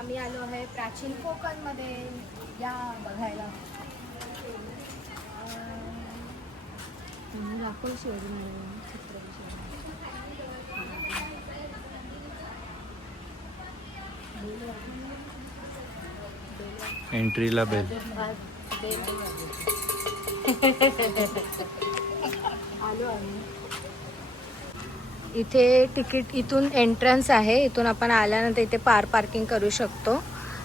आम्ही आलो आहे प्राचीन कोकणमध्ये या बघायला. दाखव शोरूम एंट्रीला बेल. आलो आम्ही. इथे तिकीट इथून एंट्रन्स आहे. इथून आपण आल्यानंतर इथे पार्किंग करू शकतो.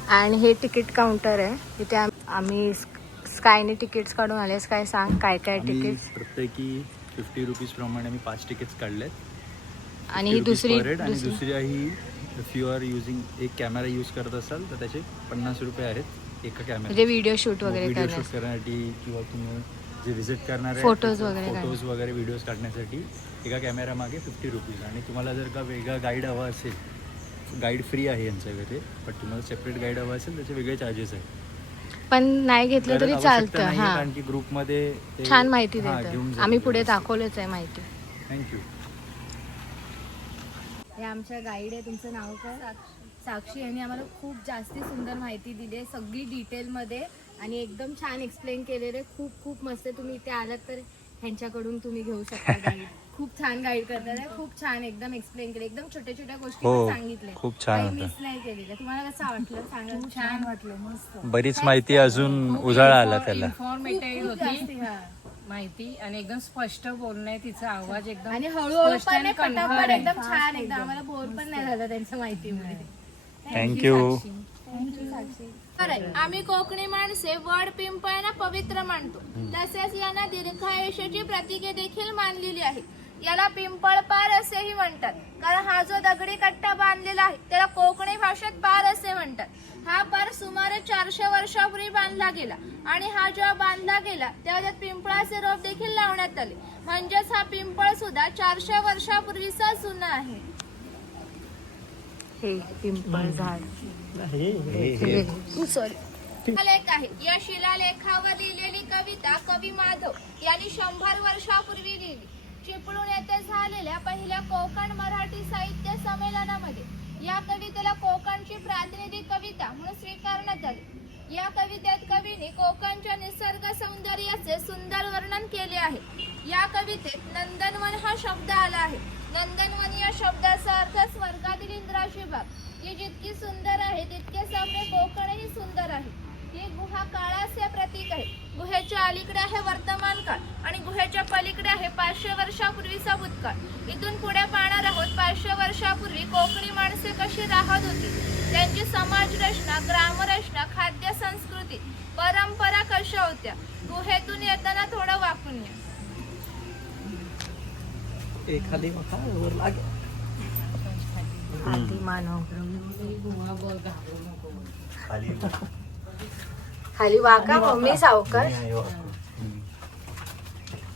आणि हे तिकीट काउंटर आहे. इथे आम्ही स्कायने तिकीट्स काढून आले. काय सांग काय काय तिकीट? प्रत्येकी 50 रुपीज प्रमाणे मी 5 तिकीट्स काढलेत. आणि ही दुसरी ही इफ यू आर युजिंग एक कॅमेरा यूज करत असाल तर त्याचे 50 रुपये आहेत एका कॅमेरा. म्हणजे व्हिडिओ शूट वगैरे करण्यासाठी किंवा तुम्ही जे व्हिजिट करणार आहे फोटोज वगैरे व्हिडिओज काढण्यासाठी एका कॅमेरा मागे 50 रुपीज. आणि तुम्हाला जर का वेगळा गाईड हवा असेल, गाईड फ्री आहे यांच्याकडे, पण तुम्हाला सेपरेट गाईड हवा असेल त्याचे वेगळे चार्जेस आहेत. पण नाही घेतलं तरी चालतं. कारण की ग्रुपमध्ये छान माहिती देतात. आम्ही पुढे दाखवलंच आहे माहिती. थँक्यू. हे आमच्या गाईड आहे. तुमचं नाव काय? साक्षी. यांनी आम्हाला खूप जास्ती सुंदर माहिती दिली आहे, सगळी डिटेलमध्ये, आणि एकदम छान एक्सप्लेन केलेले. खूप खूप मस्त. तुम्ही इथे आलात तर ह्यांच्याकडून तुम्ही घेऊ शकता गाईड. खूप छान गाईड करतात. खूप छान एकदम एक्सप्लेन केले. एकदम छोट्या छोट्या गोष्टी सांगितले. खूप छान मिस नाही केलेलं. तुम्हाला कसं वाटलं सांगा? छान वाटलं. मस्त. बरीच माहिती अजून उजाळा आला त्याला. इन्फॉर्मेटिव्ह होती माहिती आणि एकदम स्पष्ट बोलणं आहे. तिचा आवाज एकदम आणि हळूहळू पण पटापट एकदम छान. एकदम आम्हाला बोर पण नाही झालं त्यांच्या माहितीमुळे. थँक्यू. आम्ही कोकणी माणसे वड पिंपळांना पवित्र मानतो. तसेच यांना दीर्घायुष्याची प्रतीके देखील मानलेली आहे. याला पिंपळ पार असेही म्हणतात, कारण हा जो दगडी कट्टा बांधलेला आहे त्याला कोकणी भाषेत पार असे म्हणतात. हा पार सुमारे 400 वर्षापूर्वी बांधला गेला आणि हा जेव्हा बांधला गेला तेव्हा त्यात पिंपळाचे रोप देखील लावण्यात आले. म्हणजेच हा पिंपळ सुद्धा 400 वर्षापूर्वीचा जुना आहे. हे पिंपळ झाड शिलालेख आहे. या शिलालेखावर लिहिलेली कविता कवी माधव यांनी 100 वर्षापूर्वी लिहिली. चिपळूण येथे झालेल्या पहिल्या कोकण मराठी साहित्य संमेलनामध्ये या कवितेला कोकणची प्रातिनिधिक कविता म्हणून स्वीकारण्यात आली. या कवितेत कवीने कोकणच्या निसर्ग सौंदर्याचे सुंदर वर्णन केले आहे. या कवितेत नंदनवन हा शब्द आला आहे. नंदनवन या शब्दाचा अर्थ स्वर्गातील इंद्राची बाग. ही जितकी सुंदर आहे तितकेच आपले कोकणही सुंदर आहे. ही गुहा काळाचे प्रतीक आहे. गुहेच्या अलीकडे आहे वर्तमान काळ आणि गुहेच्या पलीकडे आहे 500 वर्षापूर्वीचा भूतकाळ. इथून पुढे पाहणार आहोत 500 वर्षापूर्वी कोकणी माणसे कशी राहत होती, त्यांची समाज रचना, ग्रामरचना, खाद्य संस्कृती, परंपरा कशा होत्या. गुहेतून येताना थोडं वाकून या. एखादी खाली वाका मम्मी सावकार.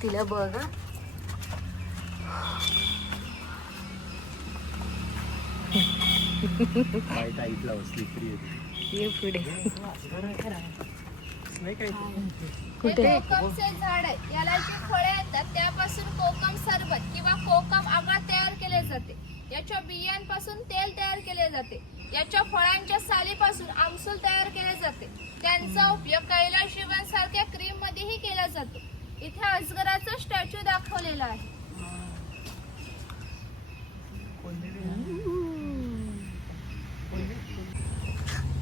तिला बघा. ये पुढे. कोकमचे झाड आहे. याला जी फळे येतात त्यापासून कोकम सरबत किंवा कोकम आगळा तयार केले जाते. याच्या बियांपासून तेल तयार केले जाते. याच्या फळांच्या सालीपासून आमसूल तयार केले जाते. त्यांचा उपयोग कैलाश जीवनसारख्या क्रीम मध्येही केला जातो. इथे अजगराचा स्टॅच्यू दाखवलेला आहे.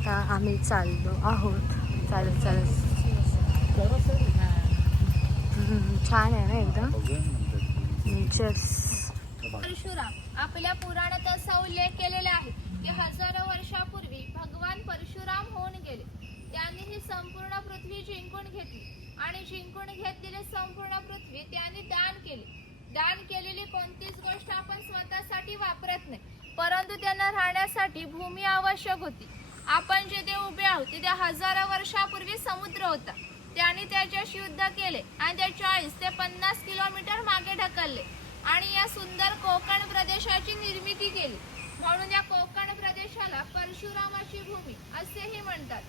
आम्ही चाललो आहोत. चालत चालत छान आहे ना एकदम नेचर्स. परशुराम आपल्या पुराणात असा उल्लेख केलेला आहे की हजारो वर्षापूर्वी भगवान परशुराम होऊन गेले. त्यांनी ही संपूर्ण पृथ्वी जिंकून घेतली आणि जिंकून घेतलेली संपूर्ण पृथ्वी त्यांनी दान केली. दान केलेली कोणतीच गोष्ट आपण स्वतःसाठी वापरत नाही, परंतु त्यांना राहण्यासाठी भूमी आवश्यक होती. आपण जिथे उभे आहोत तिथे हजारो वर्षापूर्वी समुद्र होता. त्यांनी त्याच्याशी युद्ध केले आणि ते 40 ते 50 किलोमीटर मागे ढकलले आणि या सुंदर कोकण प्रदेशाची निर्मिती केली. म्हणून या कोकण प्रदेशाला परशुरामाची भूमी असेही म्हणतात.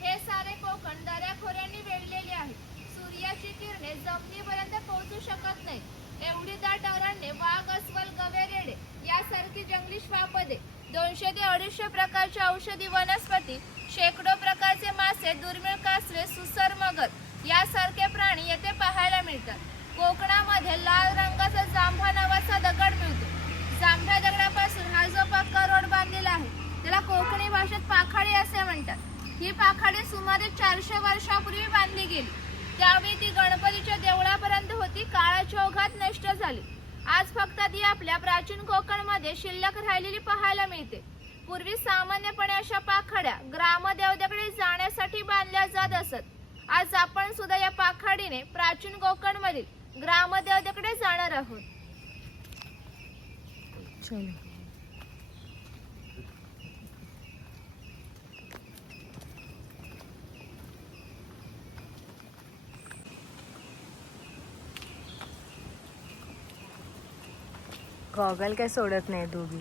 हे सारे कोकण दऱ्याखोऱ्यांनी वेढलेले आहे. सूर्याची किरणे जमिनीपर्यंत पोहोचू शकत नाही. एवढी दाट अरण्ये, वाघ, अस्वल, गवे, रेडे यासारखी जंगली श्वापदे 200 ते 250 प्रकारचे औषधी वनस्पती, शेकडो प्रकारचे मासे, दुर्मिळ कासवे, सुसर, मगर यासारखे प्राणी येथे पाहायला मिळतात. कोकणामध्ये लाल रंगाचा जांभा नावाचा दगड मिळतो. जांभ्या दगडापासून हा जो पक्का रोड बांधलेला आहे त्याला कोकणी भाषेत पाखाडी असे म्हणतात. ही पाखाडी सुमारे 400 वर्षापूर्वी बांधली गेली. त्यावेळी ती गणपतीच्या देवळापर्यंत होती. काळाच्या ओघात नष्ट झाली. आज फक्त ती आपल्या प्राचीन कोकणमध्ये शिल्लक राहिलेली पाहायला मिळते. पूर्वी सामान्यपणे अशा पाखाड्या ग्रामदेवतेकडे जाण्यासाठी बांधल्या जात असत. आज आपण सुद्धा या पाखाडीने प्राचीन कोकणमधील ग्रामदेवतेकडे जाणार आहोत. चलो. गॉगल काय सोडत नाही दोघी.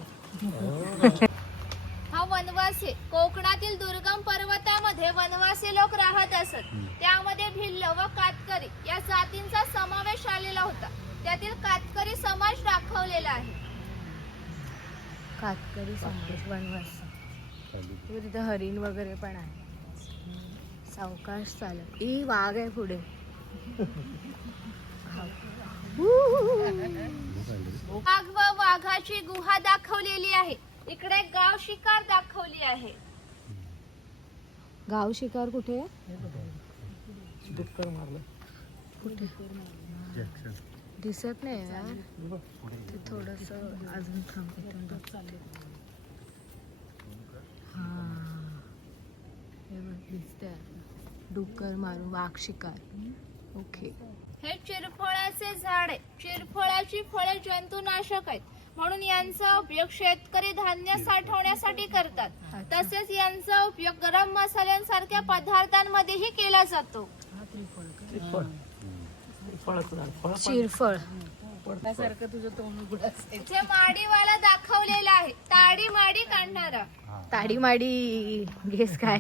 हा वनवासी कोकणातील दुर्गम पर्वतामध्ये वनवासी लोक राहत असत. त्यामध्ये भिल्ल व कातकरी या जातींचा समावेश आलेला होता. त्यातील कातकरी समाज दाखवलेला आहे. कातकरी समाज वनवासी. तिथे हरिण वगैरे पण आहे. सावकाश चालत. ई वाघ आहे पुढे. वाघ व वाघाची गुहा दाखवलेली आहे. इकडे गाव शिकार दाखवली आहे. गाव शिकार कुठे कुठे दिसत नाही यार. ते थोडस अजून थांबतो. हा हे बघ दिसतंय. डुक्कर मारून वाघ शिकार. ओके. हे चिरफळाचे झाड आहे. चिरफळाची फळे जंतुनाशक आहेत म्हणून यांचा उपयोग शेतकरी धान्य साठवण्यासाठी करतात. तसेच यांचा उपयोग गरम मसाल्यांसारख्या पदार्थांमध्येही केला जातो. चिरफळ. सारखं तुझं तोंड उघड असेल. इथे माडीवाला दाखवलेला आहे. ताडी माडी काढणारा. ताडी माडी घेस काय.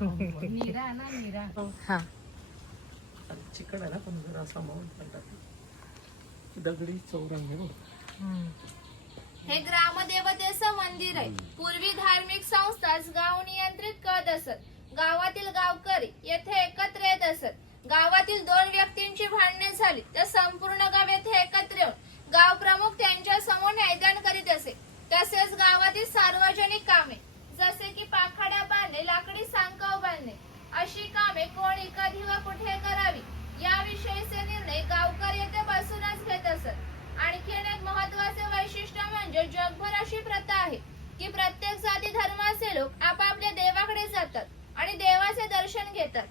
नीरा ना नीरा. हा चिकन आहे ना पण जरा असा माऊंट म्हणतात. दगडी चौरंग आहे बघ. हे ग्रामदेवतेचं मंदिर आहे. पूर्वी धार्मिक संस्थाच गाव नियंत्रित करत असत. गावातील गावकरी येथे एकत्र येत असत. गावातील 2 व्यक्तींची भांडणे झाली तर संपूर्ण गाव येथे एकत्र येऊन गाव प्रमुख त्यांच्या समोर न्यायदान करीत असे. तसेच गावातील सार्वजनिक कामे जसे की पाखाडा बांधणे, लाकडी सांकाव बांधणे अशी कामे कोणी कधी व कुठे करावी याविषयीचे निर्णय गावकरी येथे बसूनच घेत असत. आणखीन एक महत्वाचे वैशिष्ट्य म्हणजे जगभर अशी प्रथा आहे की प्रत्येक जाती धर्माचे लोक आपापल्या देवाकडे जातात आणि देवाचे दर्शन घेतात.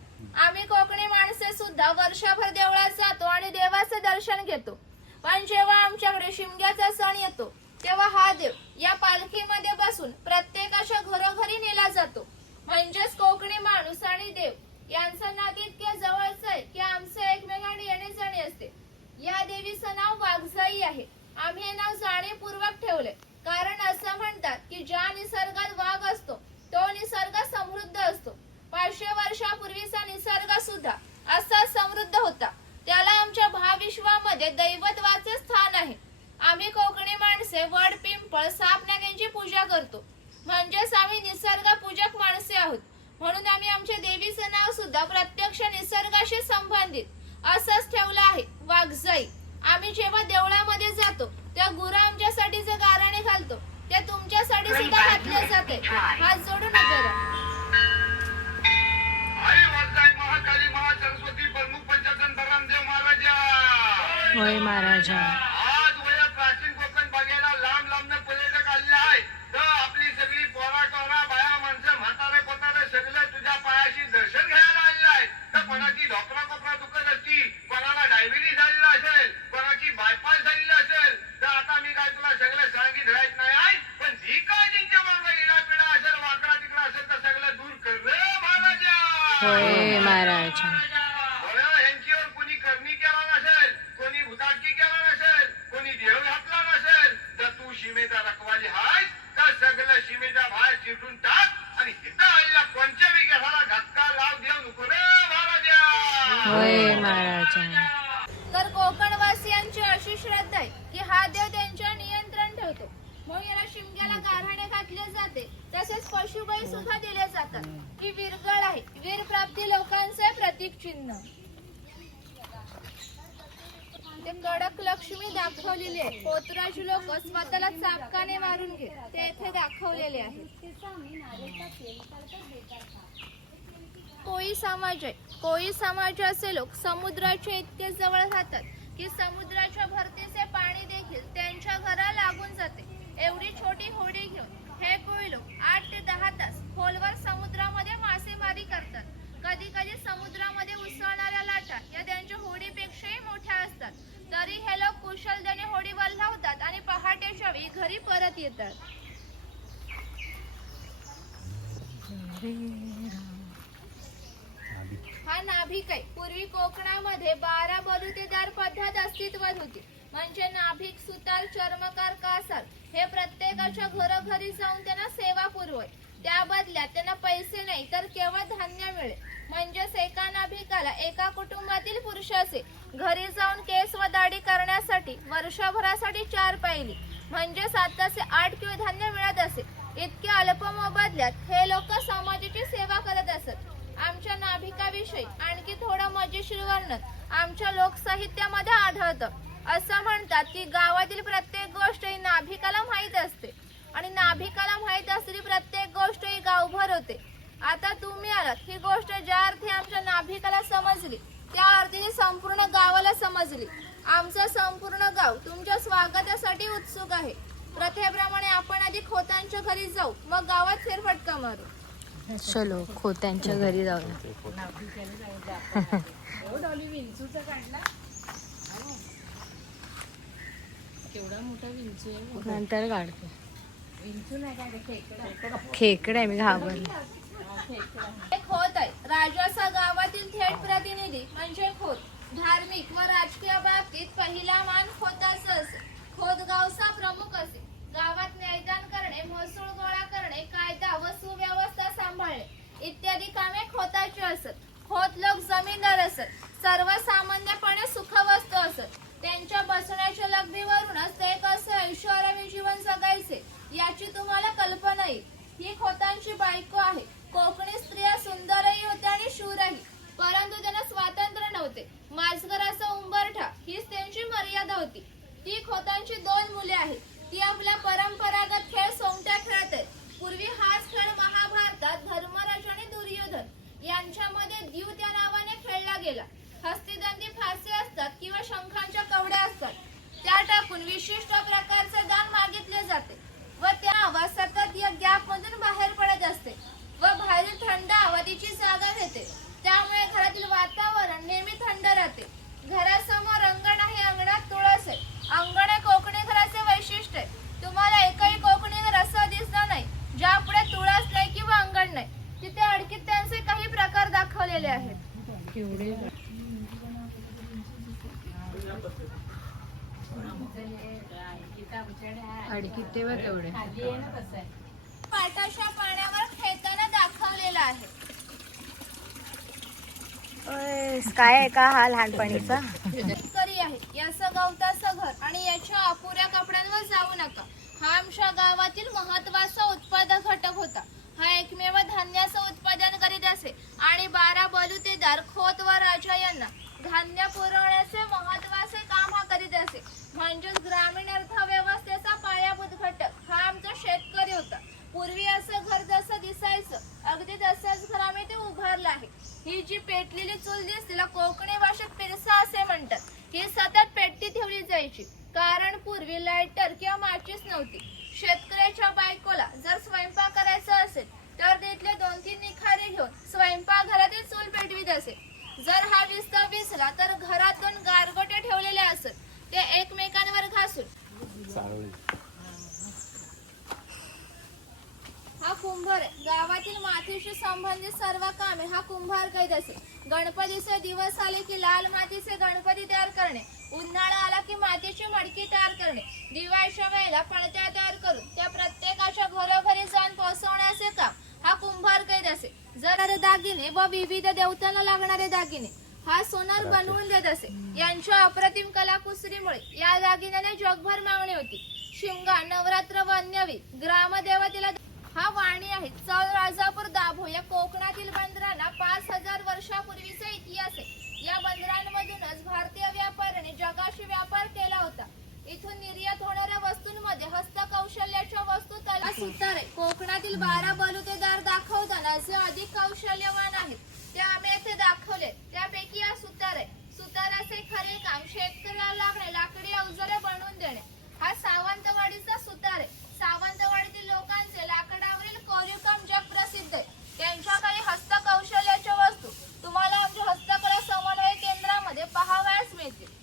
आम्ही कोकणी माणसे सुद्धा वर्षभर देवळात जातो आणि देवाचे दर्शन घेतो. पण जेव्हा आमच्याकडे शिमग्याचा सण येतो तेव्हा हा देव या पालखीमध्ये बसून प्रत्येकाच्या घरोघरी नेला जातो. म्हणजेच कोकणी माणूस आणि देव यांचं नाते इतके जवळच आहे की आमचे एकमेकांना येणे जाणे असते. या देवीचं नाव वाघजाई आहे. आम्ही हे नाव जाणीवपूर्वक ठेवले कारण असं म्हणतात की ज्या निसर्गात वाघ असतो तो निसर्ग समृद्ध असतो. 500 वर्षापूर्वीचा निसर्ग सुद्धा असा समृद्ध होता. त्याला आमच्या भाविश्वामध्ये दैवत्वाचे स्थान आहे. आम्ही कोकणी माणसे वड, पिंपळ, सापनाग्यांची पूजा करतो. म्हणजेच आम्ही निसर्ग पूजक माणसे आहोत. म्हणून आम्ही आमच्या देवीचं नाव सुद्धा प्रत्यक्ष निसर्गाशी संबंधित असंच ठेवलं आहे, वाघजाई. आम्ही जेव्हा देवळामध्ये जातो तेव्हा गुरु आमच्यासाठी जे गाराणे घालतो ते तुमच्यासाठी सुद्धा घातले जाते. हात जोडून उभे राहा. महाकाली महासरस्वती प्रमुख पंचायत धरमदेव महाराजा. होय महाराजा. आज वया प्राचीन कोकण बघायला लांब लांबने पर्यटक आले आहेत. तर आपली सगळी पोरा टोरा बाया माणसं म्हातारे कोतारे सगळे तुझ्या पायाशी दर्शन घ्यायला आलेले आहेत. तर कोणाची ढोकरा कोपरा दुखत असतील, कोणाला डायबिटीज झालेला असेल, कोणाची बायपास झालेली असेल. तर आता मी काय तुला सगळं सांगित राहत नाही आहे. पण जी काय त्यांच्या मागे इडा पिडा असेल, वाकडा तिकडा असेल तर सगळं दूर कर रे महाराजा. होय महाराजा. यांच्यावर कोणी करणी केला नसेल, कोणी भुताटकी केला नसेल, कोणी देव घातला नसेल तर तू सीमेचा रखवाली आहेस. तर सगळं सीमेच्या बाहेर चिरडून टाक आणि इथं आलेला कोणत्या विकासाला धक्का लाव देऊ नको रे महाराजा. होय महाराजा. तर कोकणवासियांची अशी श्रद्धा आहे की हा देव त्यांच्या नियंत्रण ठेवतो. म्हणून शिमग्याला गारहाणे घातले जाते, तसेच पशुबळी सुद्धा दिले जातात. ही वीरगळ आहे. वीर प्राप्ती लोकांचे प्रतीक चिन्ह. ते कडक लक्ष्मी दाखवलेली आहे. पोतराजू लोक स्वतःला चापकाने मारून घे ते येथे दाखवलेले आहे. कोळी समाज आहे. कोळी समाजाचे लोक समुद्राच्या इतके जवळ राहतात की समुद्राच्या भरतीचे पाणी देखील त्यांच्या घराला लागून जाते. एवढी छोटी होडी घेऊन हे कोळी लोक 8 ते 10 तास खोलवर समुद्रामध्ये मासेमारी करतात. कधी कधी समुद्रामध्ये उसळणाऱ्या लाटा या त्यांच्या होडीपेक्षाही मोठ्या असतात. तरी हे लोक कुशलतेने होडी वल्हावतात आणि पहाटेच्या वेळी घरी परत येतात. हा नाभिक आहे. पूर्वी कोकणामध्ये 12 बलुतेदार पद्धत अस्तित्वात होती. म्हणजे नाभिक, सुतार, चर्मकार, कासार हे प्रत्येकाच्या घरोघरी जाऊन त्यांना सेवा पुरवत. त्या बदल्यात त्यांना पैसे नाही तर केवळ धान्य मिळे. म्हणजेच एका नाभिकाला एका कुटुंबातील पुरुषाचे घरी जाऊन केस व दाढी करण्यासाठी वर्षभरासाठी 4 पायली म्हणजे 7 तासे 8 किलो धान्य मिळत असे. इतक्या अल्प मोबदल्यात हे लोक समाजाची सेवा करत असत. आमच्या नाभिकाविषयी आणखी थोडं मजेशीर वर्णन आमच्या लोकसाहित्यामध्ये आढळतं. असं म्हणतात की गावातील प्रत्येक गोष्ट ही नाभिकाला माहीत असते आणि नाभिकाला माहीत असलेली प्रत्येक गोष्ट ही गावभर होते. आता तुम्ही आलात, ही गोष्ट ज्या अर्थी आमच्या नाभिकाला समजली त्या अर्थीने संपूर्ण गावाला समजली. आमचं संपूर्ण गाव तुमच्या स्वागतासाठी उत्सुक आहे. प्रथेप्रमाणे आपण आधी खोतांच्या घरी जाऊ, मग गावात फेरफटका मारू. चलो खोत्यांच्या घरी जाऊया. डॉली विंचूचा काढला. केवढा मोठा विंचू आहे. नंतर काढते. विंचू नाही काय, खेकडा. खेकडे आहे, मी घाबरले. हे खोत आहे. राजाचा गावातील थेट प्रतिनिधी म्हणजे खोत. धार्मिक व राजकीय बाबतीत पहिला मान खोताचा असे. खोत गावचा प्रमुख असे. गावात न्यायदान करणे, महसूल गोळा करणे, कायदा व सुव्यवस्था सांभाळणे इत्यादी कामे खोताची असत. खोत लोक जमीनदार असत. सर्वसामान्यपणे सुखवस्तू असत. त्यांच्या बसण्याच्या लग्नीवरूनच ते कसे ऐशोआरामी जीवन जगायचे याची तुम्हाला कल्पना येईल. ही खोतांची बायको आहे. कोकणी स्त्रिया सुंदरही होत्या आणि शूरही, परंतु त्यांना स्वातंत्र्य नव्हते. माजगराचा उंबरठा हीच त्यांची मर्यादा होती. ती खोतांची 2 मुले आहेत. ती आपला परंपरागत खेळ सोंगट्या खेळत आहेत. पूर्वी हाच खेळ महाभारतात धर्मराज आणि दुर्योधन यांच्यामध्ये द्यू त्या नावाने खेळला गेला. हस्तिदंती फासे असतात किंवा शंखांच्या कवड्या असतात. त्या टाकून विशिष्ट प्रकारचे दान मागितले जाते व त्या आवाज सतत या गॅप मधून बाहेर पडत असते व बाहेरील थंड हवा तिची जागा घेते. त्यामुळे घरातील वातावरण नेहमी थंड राहते. घरासमोर अंगण आहे. अंगणात तुळस आहे. अंगण हे कोकणी घराचे वैशिष्ट्य आहे. तुम्हाला एकही कोकणी घर असं दिसणार नाही ज्यापुढे तुळस नाही किंवा अंगण नाही. तिथे अडकीत त्यांचे काही प्रकार दाखवलेले आहेत. अडकीत तेव्हा तेवढे पाटाच्या पाण्यावर खेळताना दाखवलेला आहे. काय आहे का हा लहानपणीचा? शेतकरी आहे. याचं गवताचं घर आणि याच्या अपुऱ्या कपड्यांवर जाऊ नका. हा आमच्या गावातील महत्वाचा उत्पादक घटक होता. हा एकमेव धान्याचं उत्पादन करीत असे आणि 12 बलुतेदार खोत व राजा यांना धान्य पुरवण्याचे महत्वाचे काम हा करीत असे. म्हणजेच ग्रामीण अर्थव्यवस्थेचा पायाभूत घटक हा आमचा शेतकरी होता. पूर्वी असं घर जसं दिसायचं अगदी तसंच घर आम्ही ते उभारलं आहे. ही जी पेटलेली चूल दिसते तिला कोकणी भाषेत पिरसा असे म्हणतात. ही सतत पेटती ठेवली जायची कारण पूर्वी लायटर किंवा माचीस नव्हती. शेतकऱ्याच्या बायकोला जर स्वयंपाक करायचा असेल तर तिथले 2-3 निखारे घेऊन स्वयंपाकघरातील चूल पेटवीत असे. जर हा विस्तार विसला तर घरात 2 गारगोटे ठेवलेले असत. ते एकमेकांवर घासून हा कुंभार आहे. गावातील मातीशी संबंधित सर्व कामे हा कुंभार करीत असे. गणपतीचे दिवस आले की लाल मातीचे गणपती तयार करणे, उन्हाळा आला की मातीची मडकी तयार करणे, दिवाळीच्या वेळेला पणत्या तयार करून त्या प्रत्येकाच्या घरोघरी जाऊन पोहोचवण्याचे काम हा कुंभार करीत असे. जर दागिने व विविध देवतांना लागणारे दागिने हा सोनार बनवून देत असे. यांच्या अप्रतिम कलाकुसरीमुळे या दागिन्याने जगभर मागणी होती. शिमगा नवरात्र वन्यवी ग्रामदेवतेला हा वाणी आहे. चौल राजापूर दाभो या कोकणातील बंदरांना 5000 वर्षापूर्वीचा इतिहास आहे. या बंदरांमधूनच भारतीय व्यापाऱ्यांनी जगाशी व्यापार केला होता. इथून निर्यात होणाऱ्या वस्तूंमध्ये हस्तकौशल्याच्या वस्तू तला सुतार आहे. कोकणातील 12 बलुतेदार दाखवताना जे अधिक कौशल्यवान आहेत ते आम्ही येथे दाखवले. त्यापैकी हा सुतार आहे. सुताराचे खरे काम शेतकऱ्याला लागणे लाकडी अवजारे बनवून देणे. हा सावंतवाडीचा सुतार आहे. सावंतवाडीतील लोकांचे लाकडावरील कोरीवकाम जग प्रसिद्ध आहे. त्यांच्या काही हस्तकौशल्याच्या वस्तू तुम्हाला आमच्या हस्तकला समन्वय केंद्रामध्ये पाहावयास मिळतील.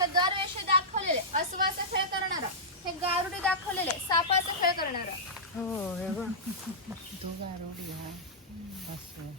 हे दरवेळी दाखवलेले अस्वाचा खेळ करणारा, हे गारुडी दाखवलेले सापाचा खेळ करणारा. हो हे बघ. तो गारुडी हा असं.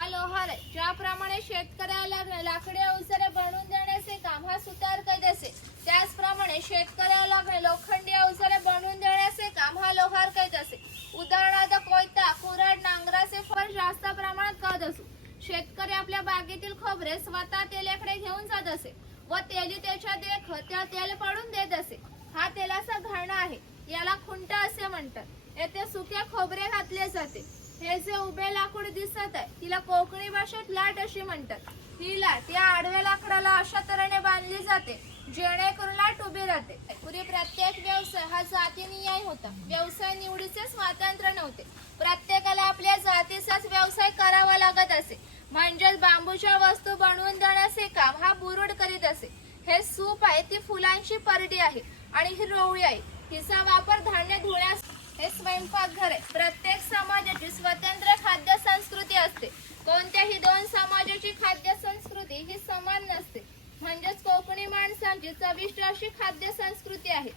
हा लोहार आहे. ज्याप्रमाणे शेतकऱ्याला लाकडी अवजारे बनवून देण्याचे काम हा सुतार करीत असे, त्याचप्रमाणे शेतकऱ्याला लागणे लोखंडी अवजारे बनवून देण्याचे काम हा लोहार करीत असे. उदाहरणार्थ कोयता, कुऱ्हाड, नांगराचे फळ जास्त प्रमाणात करत असू. शेतकरी आपल्या बागेतील खोबरे स्वतः तेलाकडे घेऊन जात असे व तेली त्याच्या देख त्या तेल पडून देत असे. हा तेलाचा घाणा आहे. याला खुंटा असे म्हणतात. येथे सुके खोबरे घातले जाते. हे जे उभे लाकूड दिसत आहे तिला कोकणी भाषेत लाट अशी म्हणतात. ही लाट या आडव्या लाकडाला अशा तऱ्हेने बांधली जाते जेणेकरून लाट उभी राहते. पूर्वी प्रत्येक व्यवसाय हा जातीनिहाय होता. व्यवसाय निवडीचे स्वातंत्र्य नव्हते. प्रत्येकाला आपल्या जातीचाच व्यवसाय करावा लागत असे. म्हणजेच बांबूच्या वस्तू बनवून देण्याचे काम हा बुरुड करीत असे. हे सूप आहे, ती फुलांची परडी आहे आणि ही रोवळी आहे. हिचा वापर धान्य धुण्यास. हे स्वयंपाकघर आहे. प्रत्येक समाजाची स्वतंत्र खाद्य संस्कृती असते. कोणत्याही दोन समाजाची खाद्य संस्कृती ही समान नसते. म्हणजेच कोकणी माणसांची चविष्ट अशी खाद्य संस्कृती आहे.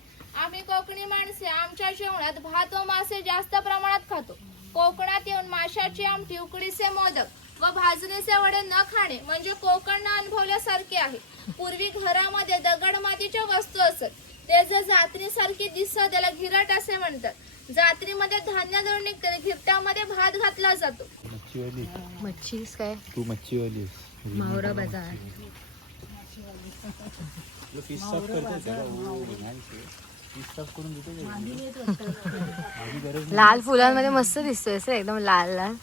आम्ही कोकणी माणसे आमच्या जेवणात भात व मासे जास्त प्रमाणात खातो. कोकणात येऊन माशाची आमटी, उकडीचे मोदक व भाजणीचे वडे न खाणे म्हणजे कोकण अनुभवल्यासारखे आहे. पूर्वी घरामध्ये दगड मातीच्या वस्तू असत. ते जर जात्रीसारखी दिसत त्याला घिरट असे म्हणतात. जात्रीमध्ये धान्य दळून निघते. घिरटामध्ये भात घातला जातो. मच्छीवाली मच्छीस काय तू मच्छीवाली मावरा बाजार. फिश साफ करून देते. लाल फुलांमध्ये मस्त दिसतोय असं एकदम लाल लाल.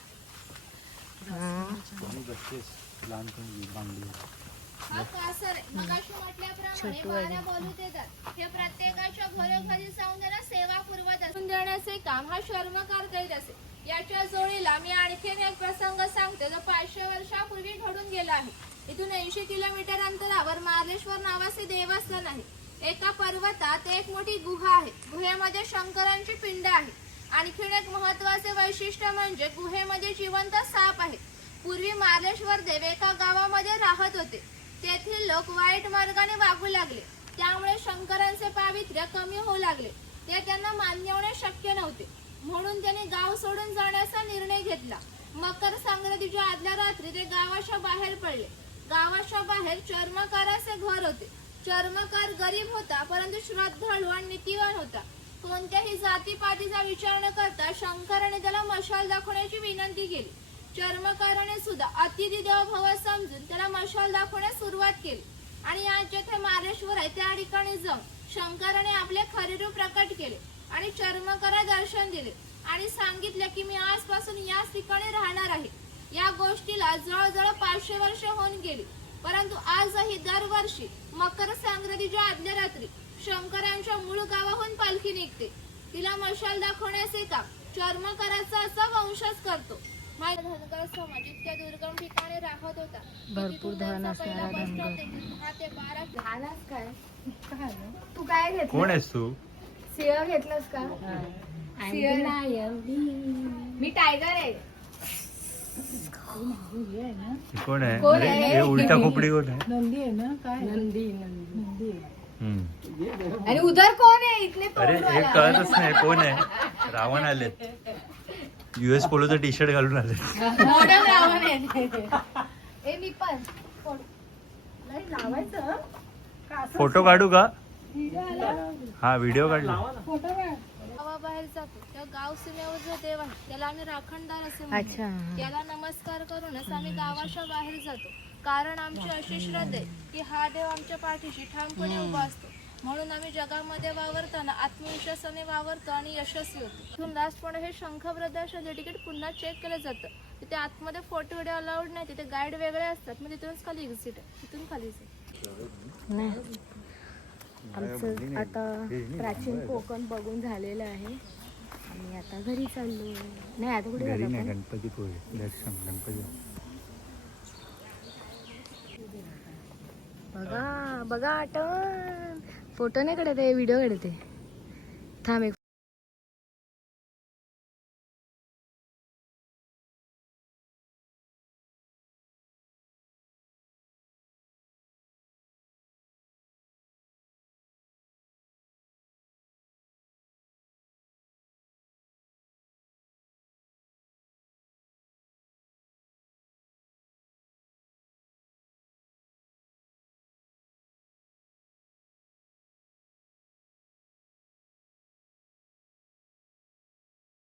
हा कासर आहे. मगाशी म्हटल्याप्रमाणे 12 बलुतेदार हे प्रत्येकाच्या घरोघरी जाऊन त्याला सेवा पुरवत असून देण्याचे काम हा शर्मकार करीत असे. याच्या जोडीला मी आणखीन एक प्रसंग सांगते जो 500 वर्षापूर्वी घडून गेला आहे. इथून 80 किलोमीटर अंतरावर मार्लेश्वर नावाचे देवस्थान आहे. एका पर्वतात एक मोठी गुहा आहे. गुहेमध्ये शंकरांची पिंड आहे. आणखीन एक महत्वाचे वैशिष्ट्य म्हणजे गुहेमध्ये जिवंत साप आहे. पूर्वी मार्लेश्वर देव एका गावामध्ये राहत होते. तेथील लोक वाईट मार्गाने वागू लागले. त्यामुळे शंकरांचे पावित्र्य कमी होऊ लागले. ते त्यांना मान्य होणे शक्य नव्हते. म्हणून त्यांनी गाव सोडून जाण्याचा निर्णय घेतला. मकर संक्रांतीच्या आदल्या रात्री ते गावाच्या बाहेर पडले. गावाच्या बाहेर चर्मकाराचे घर होते. चर्मकार गरीब होता परंतु श्रद्धाळू आणि नीतिवान होता. कोणत्याही जातीपातीचा विचार न करता शंकराने त्याला मशाल दाखवण्याची विनंती केली. चर्मकाराने सुद्धा अतिथी देव भव समजून त्याला मशाल दाखवण्यास सुरुवात केली. आणि आज जेथे मार्लेश्वर आहे त्या ठिकाणी जाऊन शंकराने आपले खरे रूप प्रकट केले आणि चर्मकारा दर्शन दिले आणि सांगितले की मी आजपासून याच ठिकाणी राहणार आहे. या गोष्टीला जवळजवळ 500 वर्ष होऊन गेली. परंतु आजही दरवर्षी मकर संक्रांतीच्या आदल्या रात्री शंकरांच्या मूळ गावाहून पालखी निघते. तिला मशाल दाखवण्याचे काम चर्मकाराचा असा वंशच करतो. धनगर समाज इतक्या दुर्गम ठिकाणी राहत होता. भरपूर धन असणारा धनगर. 10 ते 12 झालास काय तू काय घेतलं? कोण आहेस तू? सिंह घेतलंस का? मी टायगर आहे. कोण आहे? कोण अरे, आहे? हे उलटा खोपडी कोण आहे? नंदी आहे ना काय? नंदी हम्म. आणि उधर कोण आहे? इथले अरे हे कळतच नाही कोण आहे. रावण आलेत. US पोलोचं टी शर्ट घालून आले. मॉडेल रावण आहे. ए मी पण लावायचं फोटो काढू का? हा व्हिडिओ काढला. गावाबाहेर जातो त्या गाव सीमेवर जो देव आहे त्याला आम्ही राखणदार असे म्हणतो. अच्छा. त्याला नमस्कार करूनच आम्ही गावाच्या बाहेर जातो. कारण आमची अशी श्रद्धा आहे की हा देव आमच्या पाठीशी ठामपणे उभा असतो. म्हणून आम्ही जगामध्ये वावरताना आत्मविश्वासाने वावरतो आणि यशस्वी होतो. इथून लास्ट पण हे शंख प्रदर्शनाचे तिकीट पुन्हा चेक केलं जातं. तिथे आतमध्ये फोटो व्हिडिओ अलाउड नाही, तिथे गाईड वेगळे असतात. मग तिथूनच खाली एक्झिट आहे, तिथून खालीच आहे. नाही आमचं आता प्राचीन कोकण बघून झालेलं आहे. आम्ही आता घरी चाललो. नाही आता कुठे घरी जातो नाही, आपण? गणपतीपुळे दर्शन गणपती. बघा बघा आठवण. फोटो नाही काढते, व्हिडिओ काढते. थांब एक